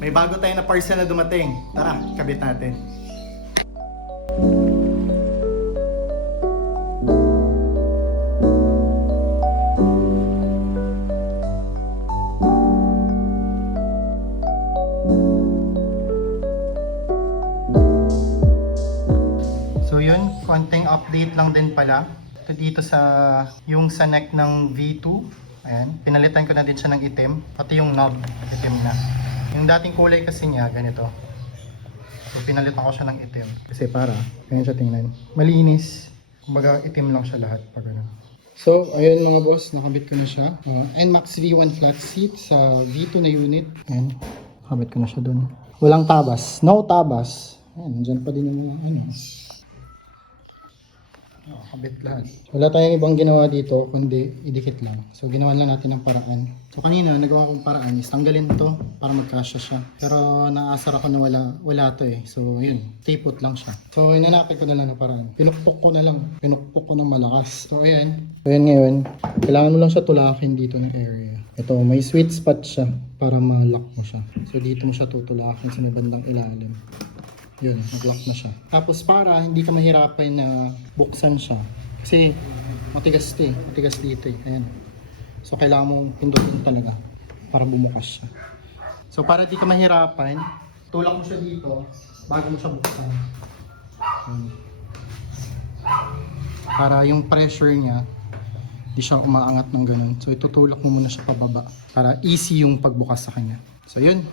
May bago tayo na parcel na dumating. Tara, kabit natin. So yun, konting update lang din pala. Ito dito sa yung sa neck ng V2. Ayan, pinalitan ko na din siya ng itim. Pati yung knob, itim na. Yung dating kulay kasi niya, ganito. So pinalitan ko siya ng itim. Kasi para, ganyan siya tingnan. Malinis. Kumbaga itim lang siya lahat pag ano. So, ayun mga boss, nakabit ko na siya. NMAX V1 flat seat sa V2 na unit. Ayan, nakabit ko na siya dun. Walang tabas. No tabas. Ayan, nandyan pa din yung mga ano. Nakabit lahat. Wala tayong ibang ginawa dito, kundi idikit lang. So, ginawa lang natin ng paraan. So, kanina, nagawa kong paraan is tanggalin to para magkasya siya. Pero, naasar ako na wala to eh. So, yun. Tapot lang siya. So, inanapit ko na lang ng paraan. Pinukpok ko na lang. Pinukpok ko ng malakas. So, ayan. So, ayan ngayon. Kailangan mo lang siya tulakin dito ng area. Ito, may sweet spot siya para ma-lock mo siya. So, dito mo siya tutulakin sa may bandang ilalim. Yun, nag-lock na siya. Tapos para hindi ka mahirapan na buksan siya. Kasi matigas ito eh. Matigas dito eh. Ayan. So kailangan mong pindutin talaga para bumukas siya. So para di ka mahirapan, tulak mo siya dito bago mo siya buksan. Ayan. Para yung pressure niya, di siya umaangat ng ganun. So itutulak mo muna siya pababa para easy yung pagbukas sa kanya. So yun.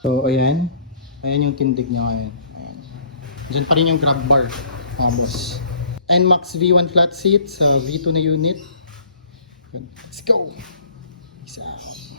So ayan. Ayan yung tindig niya ngayon. Diyan pa rin yung grab bar, mga boss. NMAX V1 flat seat sa V2 na unit. Let's go! Peace out!